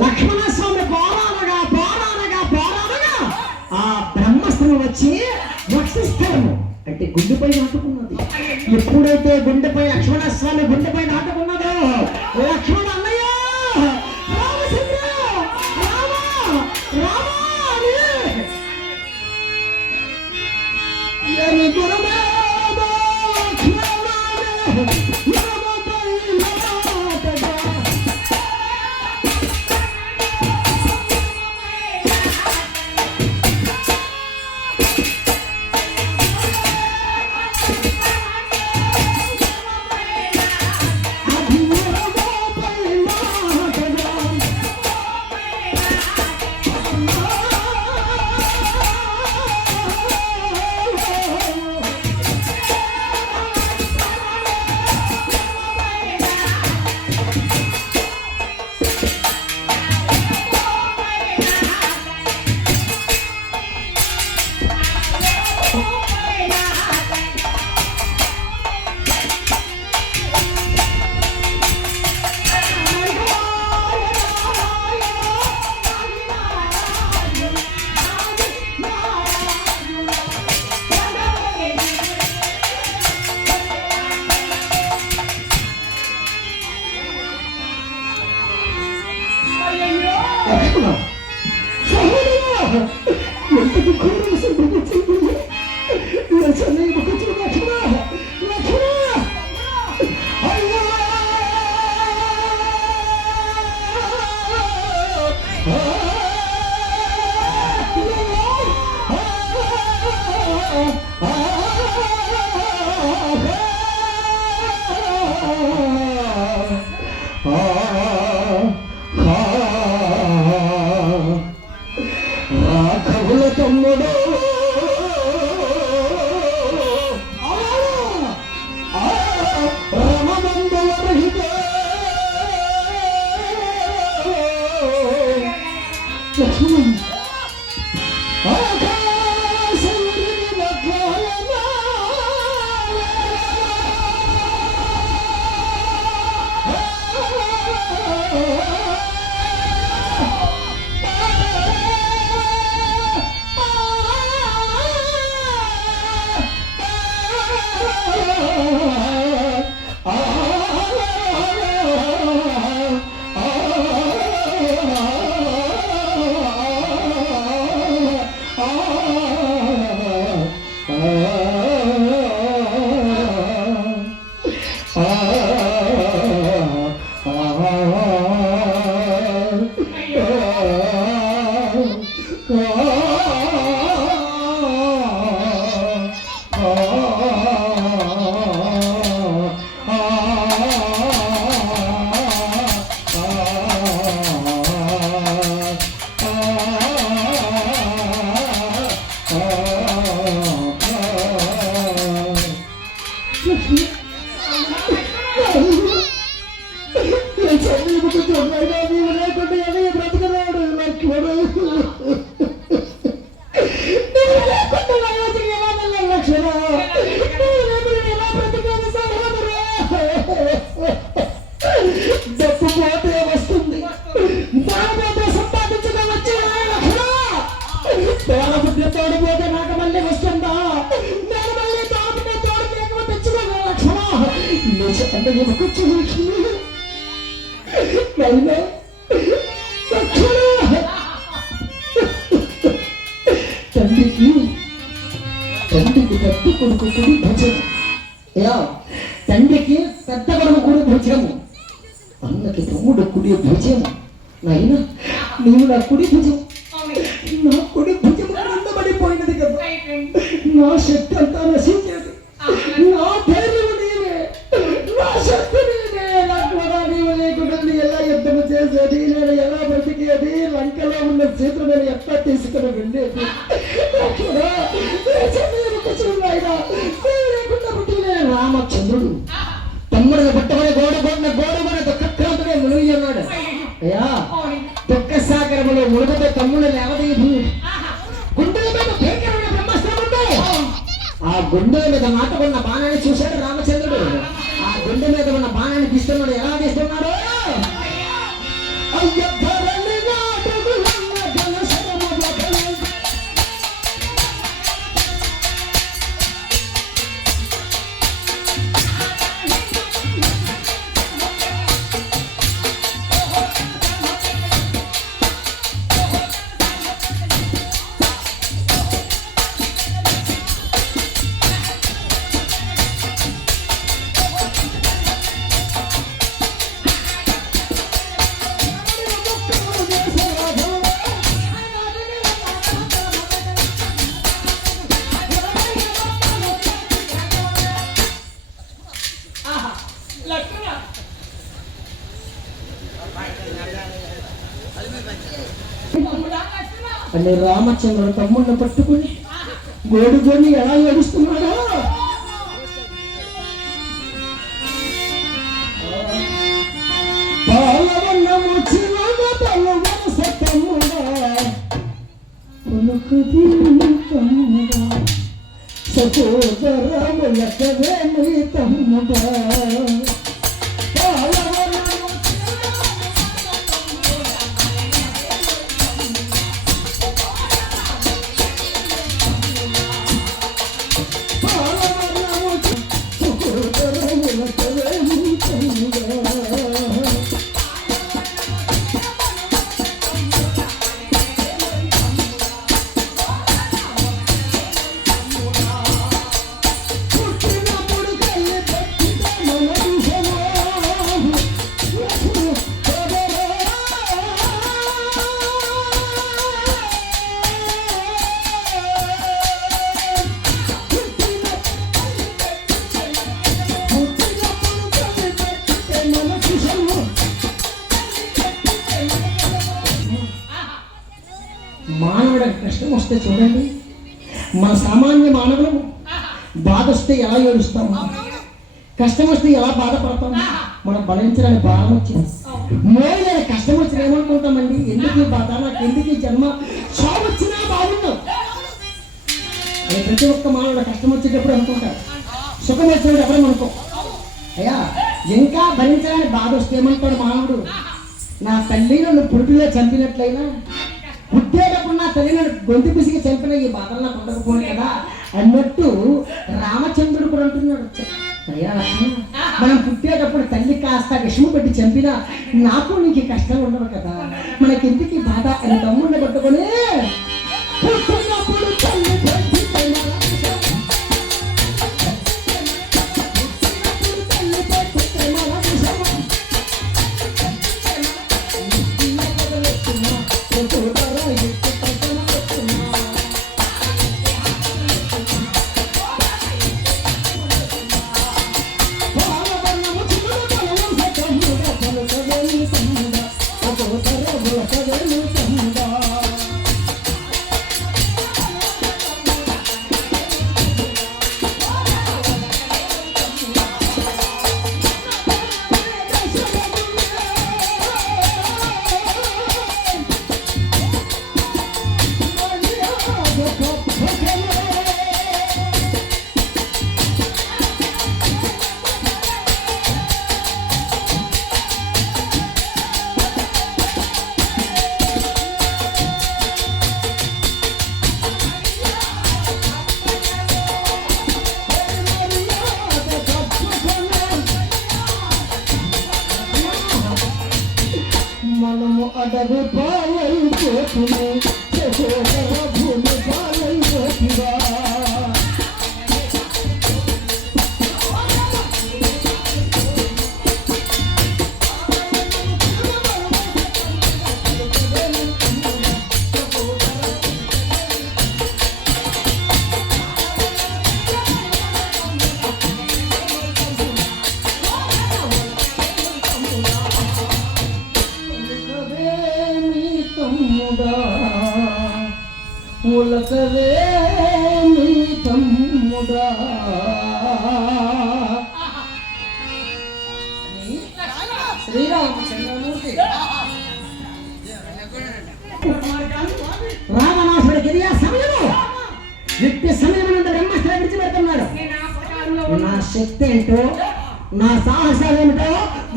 లక్ష్మణస్వామి పోరాడగా ఆ బ్రహ్మాస్త్రం వచ్చి వక్షస్థలము అంటే గుండెపై నాటుకున్నది. ఎప్పుడైతే గుండెపై లక్ష్మణస్వామి గుండెపై నాటుకున్నదో లక్ష్మణ అన్నయ్య రామచంద్ర రామ రామ అని గురుదేవ లక్ష్మణ తమ్ముడు తండ్రికి పెద్ద కొడుకు కుడి భుజము, తండ్రికి పెద్ద కొడుకు కుడి భుజము, అన్నకి తమ్ముడు కుడి భుజము. నాయన నీవు నా కుడి భుజం, నా కుడి భుజము కిందపడిపోయినది కదా, నా శక్తి అంతా నశించేది, నా ధైర్యం నీవే, నా ఆ గుండె మీద నాటుకున్న బాణాన్ని చూశాడు రామచంద్రుడు. ఆ గుండె మీద ఉన్న బాణాన్ని తీస్తున్నాడు. ఎలా తీస్తున్నాడు? అంటే రామచంద్రుడు తమ్ముడిని పట్టుకుని గోడుకొని ఎలా ఏడుస్తున్నాడో. పాలవన్నము చిరుగ పలవరస తమ్ముడా పలుకుది తమ్ముడా సహోదరములకవే నీ తమ్ముడా. మానవుడికి కష్టం వస్తే చూడండి, మన సామాన్య మానవులు బాధ వస్తే ఎలా ఏడుస్తాము, కష్టం వస్తే ఎలా బాధపడతాము, మనం భరించడానికి భారం వచ్చింది. మోయలేని కష్టం వచ్చిన ఏమనుకుంటామండి? ఎందుకు ఈ బాధ, నాకు ఎందుకు ఈ జన్మ, చావు వచ్చినా బాగున్నాం అని ప్రతి ఒక్క మానవుడు కష్టం వచ్చేటప్పుడు అనుకుంటారు. సుఖం వచ్చినప్పుడు ఎవరు అనుకో. అయ్యా ఇంకా భరించడానికి బాధ వస్తే ఏమంటాడు మానవుడు? నా తల్లి నన్ను పురుటిలో చంపినట్లయినా, పుట్టేటప్పుడు నా తల్లి నన్ను గొంతు పిసికి చంపిన ఈ బాధలు నాకు ఉండకపోయింది కదా అన్నట్టు రామచంద్రుడు కూడా అంటున్నాడు. అయ్యా మనం పుట్టేటప్పుడు తల్లి కాస్త విషము పెట్టి చంపినా నాకు నీకు కష్టం ఉండవు కదా, మనకెందుకు ఈ బాధ అని తమ్ముడిని పట్టుకొని అడవి పాలైపోతునే సహోదర భూమి పాలైపోతురా. ఉలకవే నీ తమ్ముడా. శ్రీరామచంద్రమూర్తి రావణాసుడికి సమయము వ్యక్తి సమయం బ్రహ్మ రావణాసురుడు విడిచిపెడుతున్నాడు. నా శక్తి ఏంటో నా సాహసాలు ఏమిటో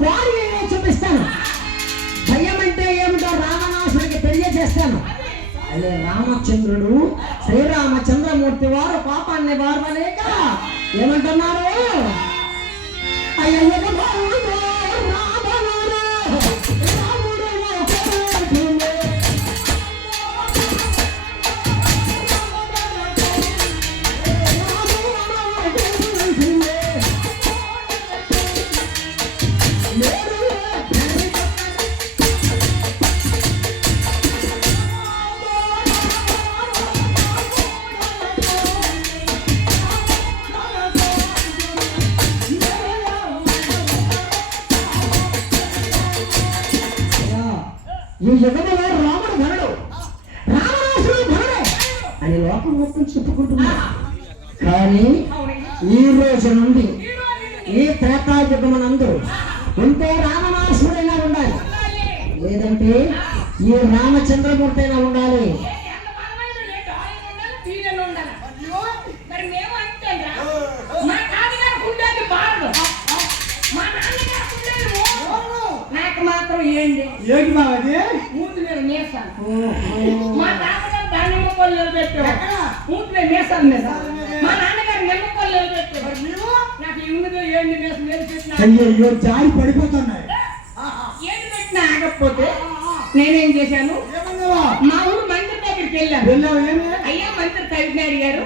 వారికి నేను చూపిస్తాను. భయం అంటే ఏమిటో రావణాసుడికి తెలియజేస్తాను. అదే రామచంద్రుడు శ్రీరామచంద్రమూర్తి వారు పాపాన్ని వారలేక ఏమంటున్నారు? అయ్యో ఈ యుగంలో రాముడు ధనుడు, రావణాసురుడు ధనుడే అని లోకం మొత్తం చెప్పుకుంటున్నాడు. కానీ ఈ రోజు నుండి ఈ త్రేతాయుగమునందు ఉంటే రావణాసురుడైనా ఉండాలి, లేదంటే ఈ రామచంద్రమూర్తి అయినా ఉండాలి. ఏంటి బాబది? మూతి మీద మేసాను. మా తాతగారు దానిమ్మ పళ్ళు పెట్టారు. మూతి మీద మేసాను మీద మా నాన్నగారు నిమ్మ పళ్ళు పెట్టారు. నాకు ఇన్నిదో ఏంటి మేసం ఏది పెట్టినా అయ్యో జారి పడిపోతున్నాయి. ఏది పెట్టినా ఆగకపోతే నేనేం చేశాను? మా ఊరు మంత్రి దగ్గరికి వెళ్ళాను. అయ్యా మంత్రి కవినాయుడు గారు,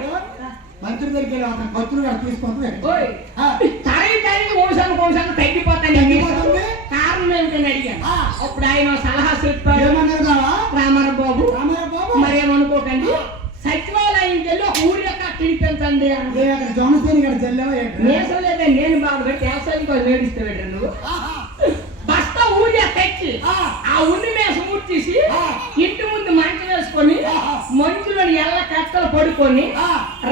మంత్రి దగ్గరికి వెళ్ళి అతను ఖర్చులు కూడా తీసుకుంటే కోసాను తగ్గిపోతాను. కారణం ఏమిటని అడిగాను. అప్పుడు ఆయన సలహా చెప్పారు. రామారావు బాబు మరేమనుకోకండి, సచివాలయంకి వెళ్ళి ఒక ఊరి యొక్క తినిపించండి. నేసం లేదా నేను బాబు పెట్టి వ్యవసాయం కోసం నేడిస్తే పెట్టాను. నువ్వు బస్తా ఊరియా తెచ్చి ఆ ఉన్ని మేసం ముట్టిసి ఇంటి ముందు మంచి వేసుకొని మంచులో ఎల్ల కట్టలు పడుకొని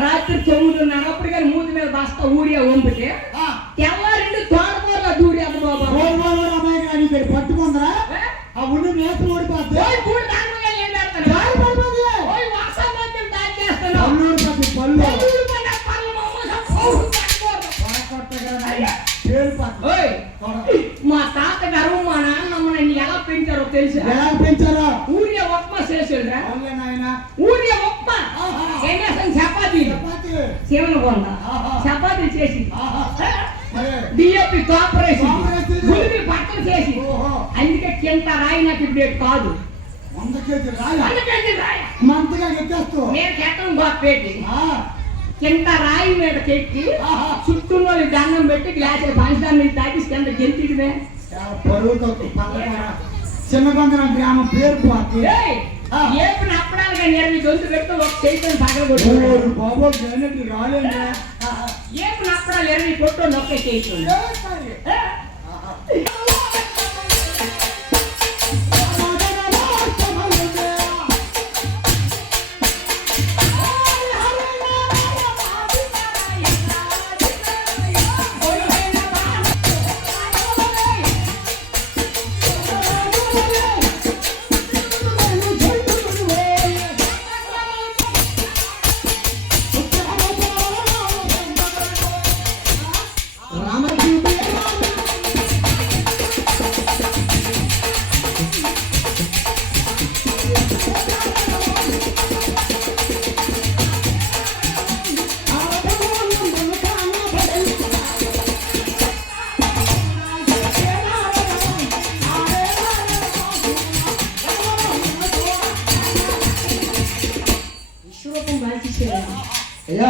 రాత్రి 9:30 అప్పుడు కానీ మూతి మీద బస్తా ఊరియా వంపితే తెల్లారిండి తోటకూరలో దూరి అమ్మ పట్టుకుందరా ఆ ఉండి మేసం ఓడిపోతే మా తాత గారు మా నాన్నమ్మ ఎలా పెంచారో తెలుసా? ఎలా పెంచారో? ఊరియా ఉప్మా చేసేదా? ఊరియా ఉప్మా చపాతీ శివనగొండ చపాతీ చేసి డిఎపి కాపరేసి గుడిని పక్కన చేసి అందుకే కింద రాయి నాకు ఇప్పుడు కాదు. నేను కెట్టం పెట్టి కింద రాయి మీద కెట్టి చుట్టూ దండం పెట్టి గ్లాస్ పంచదాన్ని తాగి కింద గెంతిడిమే చిన్నగొందర గ్రామం పేరు ఏపుని అప్పడాలుగా నేను గొంతు పెడితే ఒక చైతన్య పగలగొట్టు రాలేదు. ఏపుని అప్పడాలు ఎరవి కొట్టు నొక్కే చేస్తుంది. అయ్యా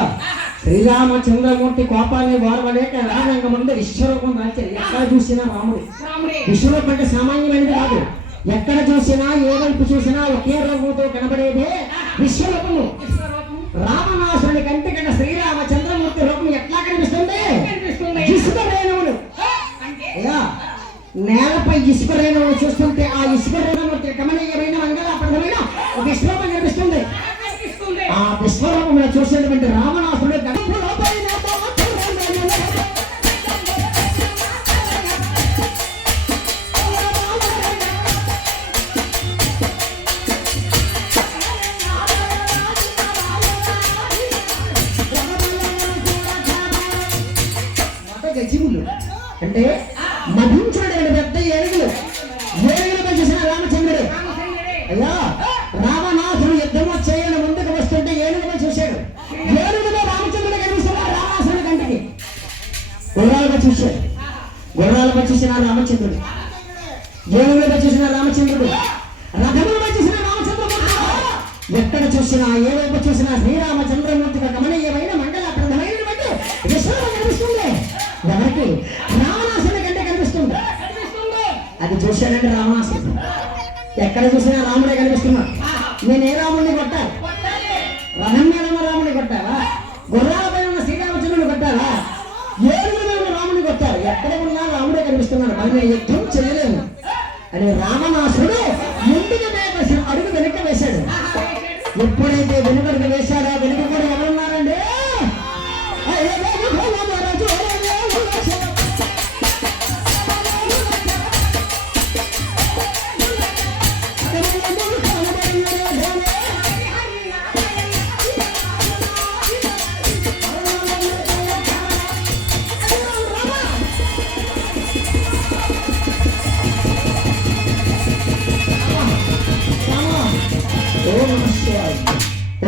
శ్రీరామచంద్రమూర్తి కోపాన్ని వారవలేక రామలింగ ముందు విశ్వరూపం దాల్చారు. ఎక్కడ చూసినా రాముడు. విశ్వరూపం అంటే సామాన్యమైనది కాదు. ఎక్కడ చూసినా ఏ వైపు చూసినా ఒకే రంగుతో కనబడేదే విశ్వరూపము. రావణాసురుని కంటే కన్నా శ్రీరామచంద్రమూర్తి రూపం ఎట్లా కనిపిస్తుంది? ఇసుక రేణువులు. అయ్యా నేలపై ఇసుక రేణువులు చూస్తుంటే ఆ ఇసుక రేణుమూర్తి గమనీయమైన మంగళాపరమైన ఒక విశ్వరూపం కనిపిస్తుంది. ఆ విశ్వరూపంలో చూసినటువంటి రావణాసురుడు గజిములు అంటే మధించినటువంటి పెద్ద ఏనుగులు ఏనుగులపై చూసిన రామచంద్రుడు. అయ్యా రావణాసుడు యుద్ధము చేయని ముందుకు వస్తుంటే ఏనుగుపై చూశాడు. ఏనుగులో రామచంద్రుడు కనిపిస్తున్నాడు రావణాసుడి కంటికి. గుర్రాలపై చూశాడు. గుర్రాలపై చూసిన రామచంద్రుడు, ఏనుగులపై చూసిన రామచంద్రుడు, రథములపై చూసిన రామచంద్రమూర్తి. ఎక్కడ చూసినా ఏ వైపు చూసినా శ్రీరామచంద్రమూర్తిగా గమనీయమైన మంగళప్రదమైనటువంటి విశ్వం కనిపిస్తుంది. ఎవరికి? రావణాసుడి కంటే కనిపిస్తుంది. అది చూశానంటే రావణాసుడు. ఎక్కడ చూసినా రాముడే కనిపిస్తున్నాడు. నేను ఏ రాముడిని కొట్టాను? రథం మీద ఉన్న రాముడిని కొట్టావా? గుర్రాలపై ఉన్న శ్రీరామచంద్రుని కొట్టావా? ఏడుగుల మీద ఉన్న రాముడిని కొట్టారు. ఎక్కడ ఉన్నా రాముడే కనిపిస్తున్నాడు. మరి నేను యుద్ధం చేయలేము అని రావణాసుడు ముందుకు అడుగు వెనుక వేశాడు. ఎప్పుడైతే వెనుకడుగు వేశాడో వెనుక కూడా ఎవరున్నారండి?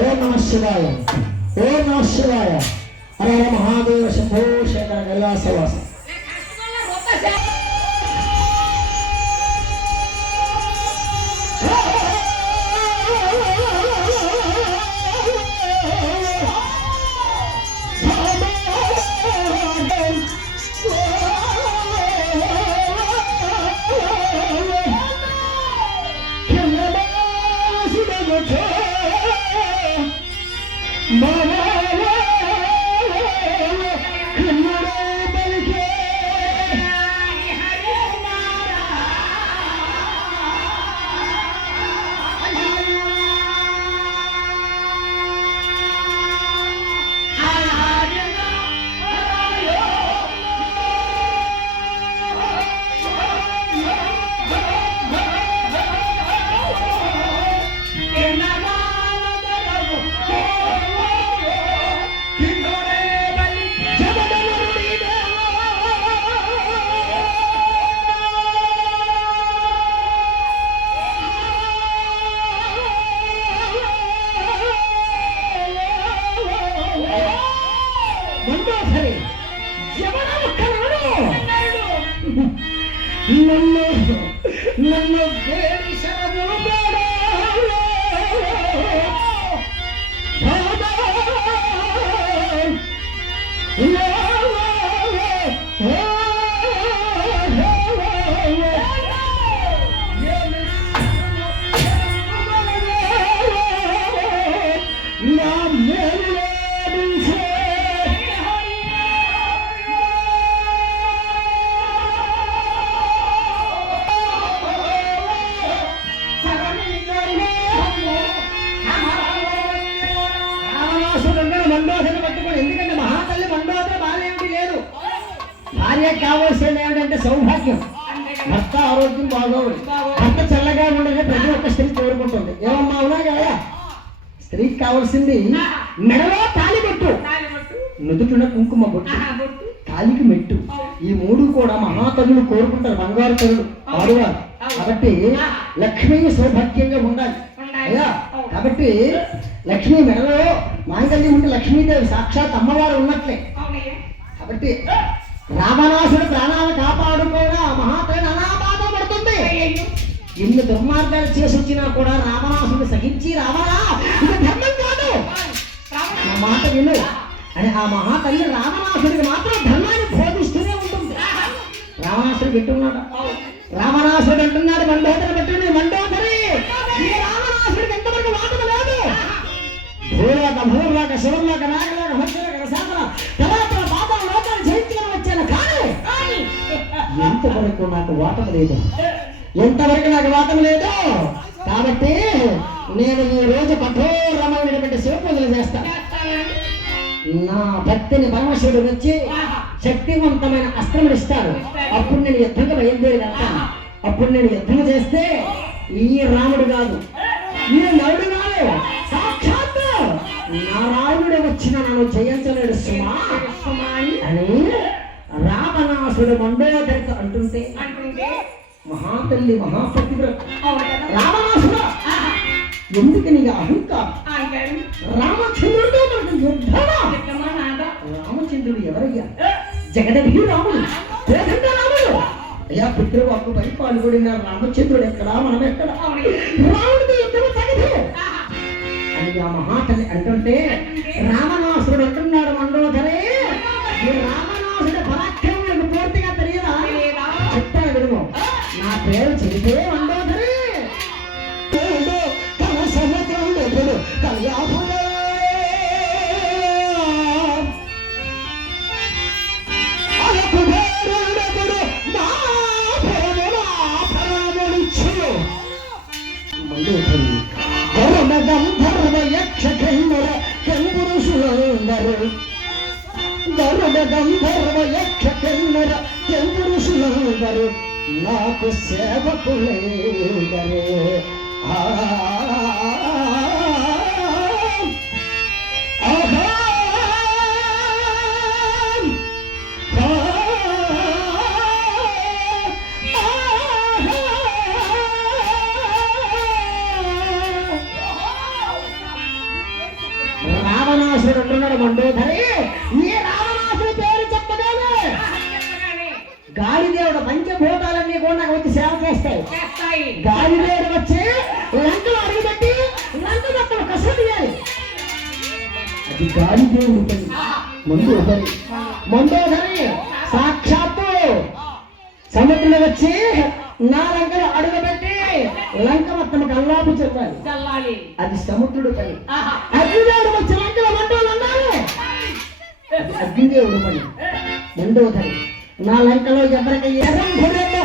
ఓం నమ శివాయ, ఓం నమ శివాయ. హర హర మహాదేవ శంభో శంకర కైలాసవాస. నన్ను వేడి శరములు మండోదరి పట్టుకోండి. ఎందుకంటే మహాతల్లి మండోదర బాధ ఏమిటి లేదు. భార్య కావాల్సింది ఏమిటంటే సౌభాగ్యం, భర్త ఆరోగ్యం బాగోవాలి, భర్త చల్లగా ఉండగా ప్రతి ఒక్క స్త్రీ కోరుకుంటుంది. ఏమమ్మా అవునా కదా? స్త్రీకి కావాల్సింది మెడలో తాళి బొట్టు, నుదుటిన కుంకుమ బొట్టు, కాలికి మెట్టు. ఈ మూడు కూడా మహాతల్లులు కోరుకుంటారు, బంగారు తల్లులు ఆడువారు. కాబట్టి లక్ష్మీ సౌభాగ్యంగా ఉండాలి అయ్యా. కాబట్టి లక్ష్మీ మెడలో మాంగళ్యం ఉంటే లక్ష్మీదేవి సాక్షాత్ అమ్మవారు ఉన్నట్లే. కాబట్టి రావణాసుడు ప్రాణాలు కాపాడుకోగా మహాతల్లి అనాబాధ పడుతుంది. ఎన్ని దుర్మార్గాలు చేసి వచ్చినా కూడా రావణాసుడు సహించి రావణా ఇది ధర్మం కాదు నా మాట విను అని ఆ మహాతల్లి రావణాసుడికి మాత్రం ధర్మాన్ని బోధిస్తూనే ఉంటుంది. రావణాసుడు వింటున్నాడు. రావణాసుడు అంటున్నాడు మండోదరి పెట్టండి, మండోదరి రావణాసుడికి ఎంతవరకు వాదన లేదు. భూలోక భూలోక శివుల్లోక నాగలోక మధ్యలోక రసాల తర్వాత పాపం లోకాన్ని జయించుకుని వచ్చాను. కానీ ఎంతవరకు నాకు వాటం లేదు, ఎంతవరకు నాకు వాటం లేదు. కాబట్టి నేను ఈ రోజు కఠోరమైనటువంటి శివపూజలు చేస్తాను. నా భక్తిని పరమశివుడు వచ్చి శక్తివంతమైన అస్త్రములు ఇస్తాడు. అప్పుడు నేను యుద్ధంగా బయలుదేరి వెళ్తాను. అప్పుడు నేను యుద్ధం చేస్తే ఈ రాముడు కాదు, ఈ నరుడు కాదు, సాక్షాత్ నారాయణుడు వచ్చిన నన్ను జయించలేడు సుమా అని రావణాసుడు మండోదరితో అంటుంటే అంటుంటే మహాతల్లి మహాపతివ్రత అవును కదా రావణాసుడా ఎందుకు నీకు అహంకారం? అంటారు రామచంద్రుడితో మనకు యుద్ధమా? చెప్తామా నాదా రామచంద్రుడు ఎవరయ్యా? జగదభి రాముడు, కోదండ రాముడు. అయ్యా పితృవాకు పై పాల్గొడిన రామచంద్రుడు ఎక్కడా, మనం ఎక్కడ? రాముడితో యుద్ధం తగదు అని ఆ మహాతల్లి అంటుంటే రావణాసురుడు అంటున్నాడు, మండోదరే ఈ రావణాసుడి పరాక్రమం పూర్తిగా తెలియదా? చెప్తాను విడుము. నా పేరు చెబితే మండోదరే గంధర్వ యక్ష కిన్నర కెంపురుషులందరూ నాకు సేవకులేదరే. రావణాసుడు అంటున్నాడు, మండోదరి ఈ రావణాసుడి పేరు చెప్పగానే గాలిదేవుడు పంచభూతాలన్నీ కూడా నాకు వచ్చి సేవ చేస్తాయి. గాలిదేవుడు వచ్చి లంకలు అడుగుపెట్టి లంక మొత్తం కసరు చేయాలి. అది గాలిదేవుడు పని. మండోదరి సాక్షాత్తు సముద్రంలో వచ్చి నా లంకలు అడుగుపెట్టి లంక మొత్తం కల్లాపు చెప్పాలి. అది సముద్రుడు పని. అగ్నిదేవుడు వచ్చి లంకలో మంటలు అన్నారు. అగ్నిదేవుడు పని. మండోదరి నా లంకలో ఎవరికి ఎర్రంగుడేమో